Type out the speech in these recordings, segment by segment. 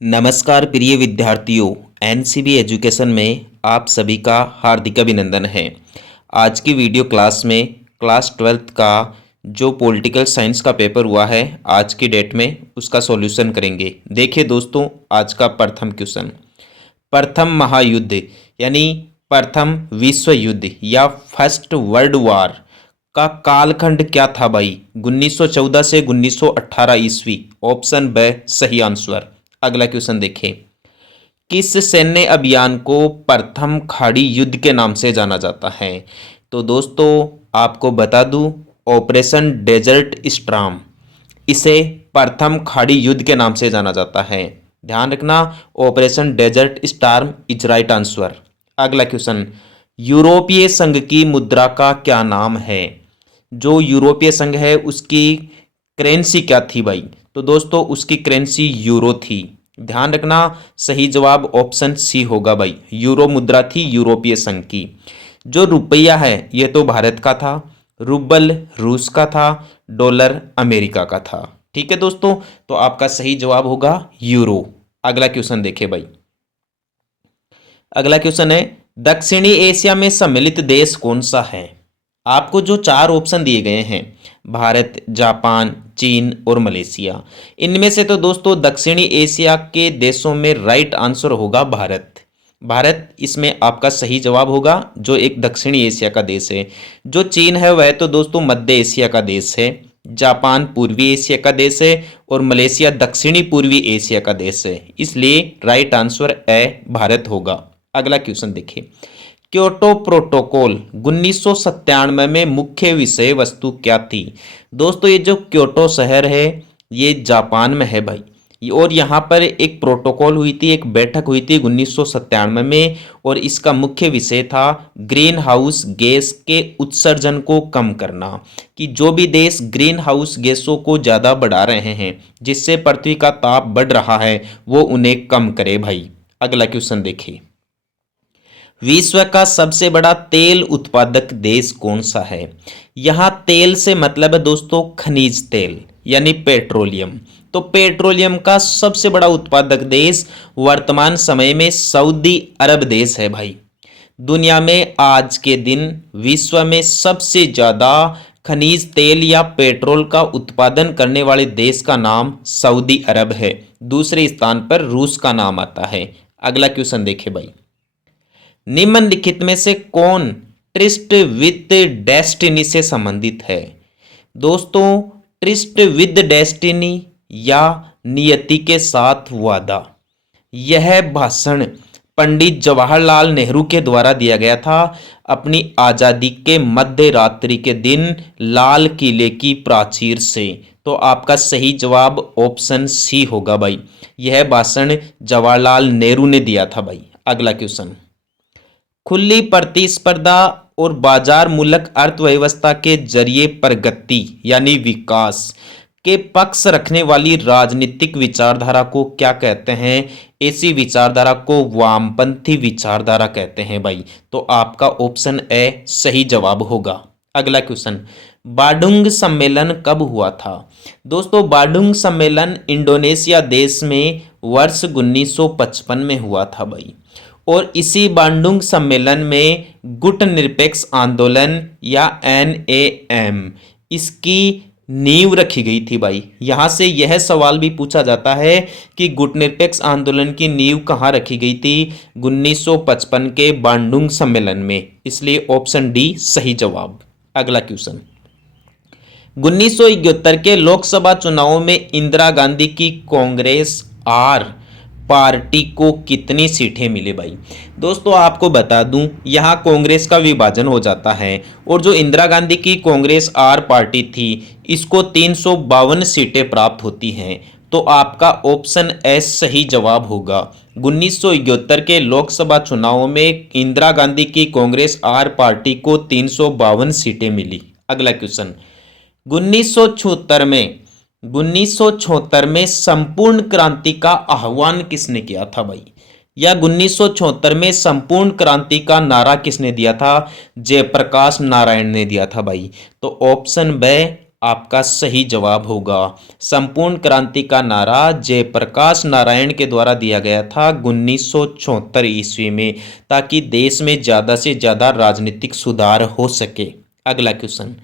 नमस्कार प्रिय विद्यार्थियों, एनसीबी एजुकेशन में आप सभी का हार्दिक अभिनंदन है। आज की वीडियो क्लास में क्लास 12th का जो पॉलिटिकल साइंस का पेपर हुआ है आज की डेट में उसका सॉल्यूशन करेंगे। देखिए दोस्तों, आज का प्रथम क्वेश्चन, प्रथम महायुद्ध यानी प्रथम विश्व युद्ध या फर्स्ट वर्ल्ड वॉर का कालखंड क्या था भाई? 1914 से 1918 ईस्वी। ऑप्शन ब सही आंसर। अगला क्वेश्चन देखें, किस सैन्य अभियान को प्रथम खाड़ी युद्ध के नाम से जाना जाता है? तो दोस्तों आपको बता दूं, ऑपरेशन डेजर्ट स्टॉर्म, इसे प्रथम खाड़ी युद्ध के नाम से जाना जाता है। ध्यान रखना, operation desert storm is right answer. अगला क्वेश्चन, यूरोपीय संघ की मुद्रा का क्या नाम है? जो यूरोपीय संघ है उसकी करेंसी क्या थी भाई? तो दोस्तों उसकी करेंसी यूरो थी। ध्यान रखना, सही जवाब ऑप्शन सी होगा भाई, यूरो मुद्रा थी यूरोपीय संघ की। जो रुपया है ये तो भारत का था, रूबल रूस का था, डॉलर अमेरिका का था। ठीक है दोस्तों, तो आपका सही जवाब होगा यूरो। अगला क्वेश्चन देखे भाई, अगला क्वेश्चन है, दक्षिणी एशिया में सम्मिलित देश कौन सा है? आपको जो चार ऑप्शन दिए गए हैं, भारत, जापान, चीन और मलेशिया, इनमें से तो दोस्तों दक्षिणी एशिया के देशों में राइट आंसर होगा भारत। भारत इसमें आपका सही जवाब होगा, जो एक दक्षिणी एशिया का देश है। जो चीन है वह तो दोस्तों मध्य एशिया का देश है, जापान पूर्वी एशिया का देश है और मलेशिया दक्षिणी पूर्वी एशिया का देश है। इसलिए राइट आंसर ए भारत होगा। अगला क्वेश्चन देखिए, क्योटो प्रोटोकॉल 1997 में मुख्य विषय वस्तु क्या थी? दोस्तों ये जो क्योटो शहर है ये जापान में है भाई, और यहाँ पर एक प्रोटोकॉल हुई थी, एक बैठक हुई थी 1997 में, और इसका मुख्य विषय था ग्रीन हाउस गैस के उत्सर्जन को कम करना। कि जो भी देश ग्रीन हाउस गैसों को ज़्यादा बढ़ा रहे हैं जिससे पृथ्वी का ताप बढ़ रहा है वो उन्हें कम करे भाई। अगला क्वेश्चन देखिए, विश्व का सबसे बड़ा तेल उत्पादक देश कौन सा है? यहाँ तेल से मतलब है दोस्तों खनिज तेल यानी पेट्रोलियम। तो पेट्रोलियम का सबसे बड़ा उत्पादक देश वर्तमान समय में सऊदी अरब देश है भाई। दुनिया में आज के दिन विश्व में सबसे ज़्यादा खनिज तेल या पेट्रोल का उत्पादन करने वाले देश का नाम सऊदी अरब है। दूसरे स्थान पर रूस का नाम आता है। अगला क्वेश्चन देखे भाई, निम्नलिखित में से कौन ट्रिस्ट विद डेस्टिनी से संबंधित है? दोस्तों ट्रिस्ट विद डेस्टिनी या नियति के साथ वादा, यह भाषण पंडित जवाहरलाल नेहरू के द्वारा दिया गया था अपनी आज़ादी के मध्य रात्रि के दिन लाल किले की प्राचीर से। तो आपका सही जवाब ऑप्शन सी होगा भाई, यह भाषण जवाहरलाल नेहरू ने दिया था भाई। अगला क्वेश्चन, खुली प्रतिस्पर्धा और बाजार मूलक अर्थव्यवस्था के जरिए प्रगति यानी विकास के पक्ष रखने वाली राजनीतिक विचारधारा को क्या कहते हैं? ऐसी विचारधारा को वामपंथी विचारधारा कहते हैं भाई। तो आपका ऑप्शन ए सही जवाब होगा। अगला क्वेश्चन, बाडुंग सम्मेलन कब हुआ था? दोस्तों बाडुंग सम्मेलन इंडोनेशिया देश में वर्ष 1955 में हुआ था भाई, और इसी बांडुंग सम्मेलन में गुट निरपेक्ष आंदोलन या NAM इसकी नींव रखी गई थी भाई। यहाँ से यह सवाल भी पूछा जाता है कि गुट निरपेक्ष आंदोलन की नींव कहाँ रखी गई थी? 1955 के बांडुंग सम्मेलन में। इसलिए ऑप्शन डी सही जवाब। अगला क्वेश्चन, 1971 के लोकसभा चुनावों में इंदिरा गांधी की कांग्रेस आर पार्टी को कितनी सीटें मिली भाई? दोस्तों आपको बता दूं, यहाँ कांग्रेस का विभाजन हो जाता है और जो इंदिरा गांधी की कांग्रेस आर पार्टी थी इसको 352 सीटें प्राप्त होती हैं। तो आपका ऑप्शन एस सही जवाब होगा। 1971 के लोकसभा चुनावों में इंदिरा गांधी की कांग्रेस आर पार्टी को 352 सीटें मिली। अगला क्वेश्चन, 1976 में संपूर्ण क्रांति का आह्वान किसने किया था भाई? या 1976 में संपूर्ण क्रांति का नारा किसने दिया था? जयप्रकाश नारायण ने दिया था भाई। तो ऑप्शन बे आपका सही जवाब होगा। संपूर्ण क्रांति का नारा जयप्रकाश नारायण के द्वारा दिया गया था 1974 ईस्वी में, ताकि देश में ज़्यादा से ज़्यादा राजनीतिक सुधार हो सके। अगला क्वेश्चन,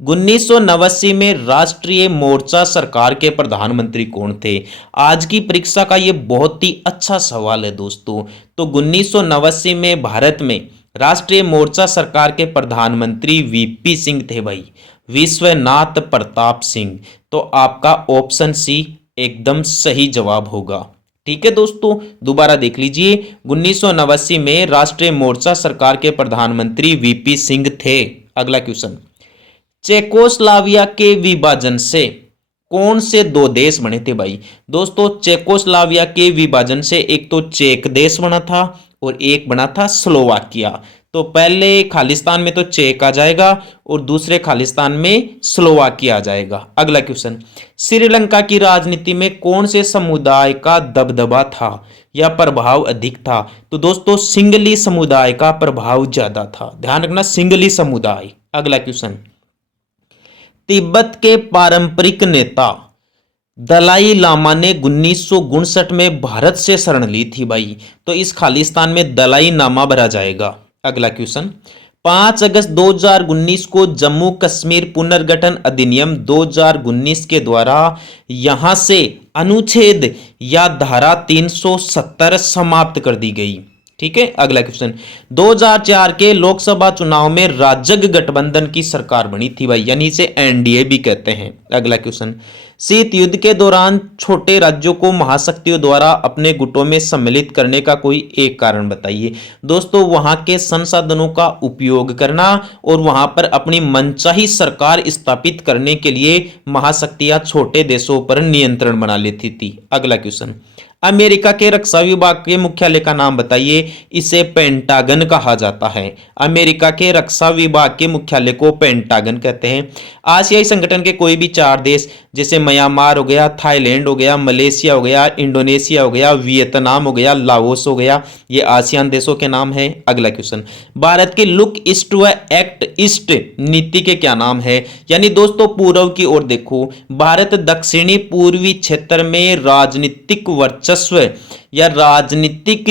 1989 में राष्ट्रीय मोर्चा सरकार के प्रधानमंत्री कौन थे? आज की परीक्षा का ये बहुत ही अच्छा सवाल है दोस्तों। तो 1989 में भारत में राष्ट्रीय मोर्चा सरकार के प्रधानमंत्री वीपी सिंह थे भाई, विश्वनाथ प्रताप सिंह। तो आपका ऑप्शन सी एकदम सही जवाब होगा। ठीक है दोस्तों, दोबारा देख लीजिए, 1989 में राष्ट्रीय मोर्चा सरकार के प्रधानमंत्री वीपी सिंह थे। अगला क्वेश्चन, चेकोस्लाविया के विभाजन से कौन से दो देश बने थे भाई? दोस्तों, चेकोस्लाविया के विभाजन से एक तो चेक देश बना था और एक बना था स्लोवाकिया। तो पहले खालिस्तान में तो चेक आ जाएगा और दूसरे खालिस्तान में स्लोवाकिया आ जाएगा। अगला क्वेश्चन, श्रीलंका की राजनीति में कौन से समुदाय का दबदबा था या प्रभाव अधिक था? तो दोस्तों, सिंगली समुदाय का प्रभाव ज्यादा था, ध्यान रखना, सिंगली समुदाय। अगला क्वेश्चन, तिब्बत के पारंपरिक नेता दलाई लामा ने 1959 में भारत से शरण ली थी भाई। तो इस खालिस्तान में दलाई लामा भरा जाएगा। अगला क्वेश्चन, 5 अगस्त 2019 को जम्मू कश्मीर पुनर्गठन अधिनियम 2019 के द्वारा यहां से अनुच्छेद या धारा 370 समाप्त कर दी गई। ठीक है। अगला क्वेश्चन, 2004 के लोकसभा चुनाव में राजग गठबंधन की सरकार बनी थी भाई, यानी इसे एनडीए भी कहते हैं। अगला क्वेश्चन, शीत युद्ध के दौरान छोटे राज्यों को महाशक्तियों द्वारा अपने गुटों में सम्मिलित करने का कोई एक कारण बताइए। दोस्तों, वहां के संसाधनों का उपयोग करना और वहां पर अपनी मनचाही सरकार स्थापित करने के लिए महाशक्तियां छोटे देशों पर नियंत्रण बना लेती थी। अगला क्वेश्चन, अमेरिका के रक्षा विभाग के मुख्यालय का नाम बताइए। इसे पेंटागन कहा जाता है। अमेरिका के रक्षा विभाग के मुख्यालय को पेंटागन कहते हैं। आसियाई संगठन के कोई भी 4 देश जैसे म्यांमार हो गया, थाईलैंड हो गया, मलेशिया हो गया, इंडोनेशिया हो गया, वियतनाम हो गया, लाओस हो गया, ये आसियान देशों के नाम है। अगला क्वेश्चन, भारत के लुक ईस्ट व एक्ट ईस्ट नीति के क्या नाम है? यानी दोस्तों, पूर्व की ओर देखो, भारत दक्षिणी पूर्वी क्षेत्र में राजनीतिक वर्चस्व या राजनीतिक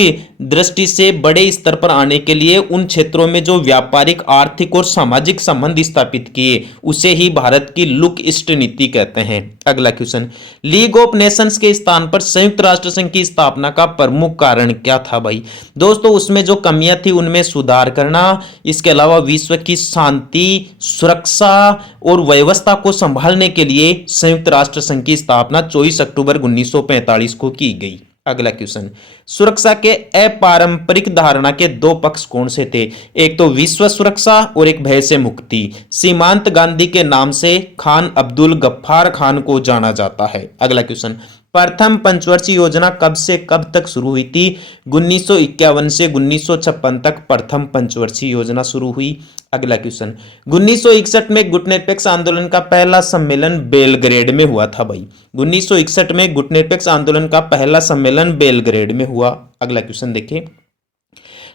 दृष्टि से बड़े स्तर पर आने के लिए उन क्षेत्रों में जो व्यापारिक, आर्थिक और सामाजिक संबंध स्थापित किए उसे ही भारत की लुक ईस्ट नीति कहते हैं। अगला क्वेश्चन, लीग ऑफ नेशंस के स्थान पर संयुक्त राष्ट्र संघ की स्थापना का प्रमुख कारण क्या था भाई? दोस्तों, उसमें जो कमियां थी उनमें सुधार करना, इसके अलावा विश्व की शांति, सुरक्षा और व्यवस्था को संभालने के लिए संयुक्त राष्ट्र संघ की स्थापना 24 अक्टूबर 1945 को की गई। अगला क्वेश्चन, सुरक्षा के अपारंपरिक धारणा के 2 पक्ष कौन से थे? एक तो विश्व सुरक्षा और एक भय से मुक्ति। सीमांत गांधी के नाम से खान अब्दुल गफ्फार खान को जाना जाता है। अगला क्वेश्चन, प्रथम पंचवर्षीय योजना कब से कब तक शुरू हुई थी? 1951 से 1956 तक प्रथम पंचवर्षीय योजना शुरू हुई। अगला क्वेश्चन, 1961 में गुटनिरपेक्ष आंदोलन का पहला सम्मेलन बेलग्रेड में हुआ था भाई। 1961 में गुटनिरपेक्ष आंदोलन का पहला सम्मेलन बेलग्रेड में हुआ। अगला क्वेश्चन देखिए,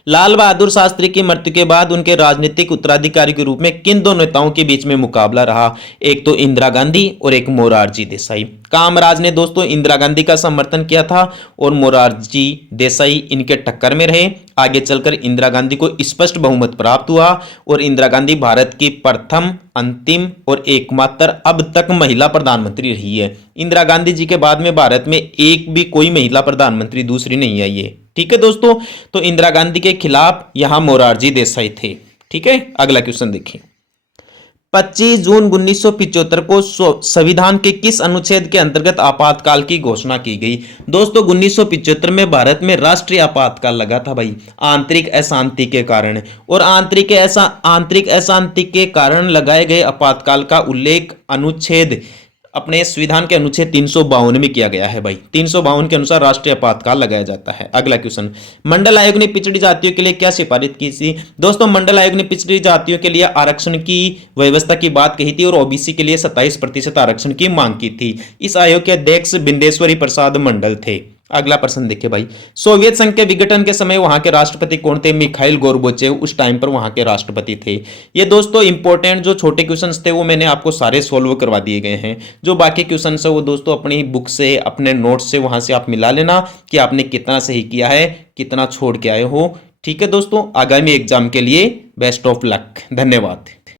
लाल बहादुर शास्त्री की मृत्यु के बाद उनके राजनीतिक उत्तराधिकारी के रूप में किन दो नेताओं के बीच में मुकाबला रहा? एक तो इंदिरा गांधी और एक मोरारजी देसाई। कामराज ने दोस्तों इंदिरा गांधी का समर्थन किया था और मोरारजी देसाई इनके टक्कर में रहे। आगे चलकर इंदिरा गांधी को स्पष्ट बहुमत प्राप्त हुआ और इंदिरा गांधी भारत की प्रथम, अंतिम और एकमात्र अब तक महिला प्रधानमंत्री रही है। इंदिरा गांधी जी के बाद में भारत में एक भी कोई महिला प्रधानमंत्री दूसरी नहीं आई है। ठीक है दोस्तों, तो इंदिरा गांधी के खिलाफ यहां मोरारजी देसाई थे। ठीक है। अगला क्वेश्चन देखिए, 25 जून 1975 को संविधान के किस अनुच्छेद के अंतर्गत आपातकाल की घोषणा की गई? दोस्तों, 1975 में भारत में राष्ट्रीय आपातकाल लगा था भाई, आंतरिक अशांति के कारण। और आंतरिक अशांति के कारण लगाए गए आपातकाल का उल्लेख अनुच्छेद अपने संविधान के अनुच्छेद 352 में किया गया है भाई। 352 के अनुसार राष्ट्रीय आपातकाल लगाया जाता है। अगला क्वेश्चन, मंडल आयोग ने पिछड़ी जातियों के लिए क्या सिफारिश की थी? दोस्तों, मंडल आयोग ने पिछड़ी जातियों के लिए आरक्षण की व्यवस्था की बात कही थी और ओबीसी के लिए 27% आरक्षण की मांग की थी। इस आयोग के अध्यक्ष बिंदेश्वरी प्रसाद मंडल थे। अगला प्रश्न देखिए भाई, सोवियत संघ के विघटन के समय वहां के राष्ट्रपति कौन थे? मिखाइल गोर्बाचेव उस टाइम पर वहां के राष्ट्रपति थे। ये दोस्तों इंपॉर्टेंट जो छोटे क्वेश्चंस थे वो मैंने आपको सारे सोल्व करवा दिए गए हैं। जो बाकी क्वेश्चंस है वो दोस्तों अपनी बुक से, अपने नोट्स से वहां से आप मिला लेना कि आपने कितना सही किया है, कितना छोड़ के आए हो। ठीक है दोस्तों, आगामी एग्जाम के लिए बेस्ट ऑफ लक। धन्यवाद।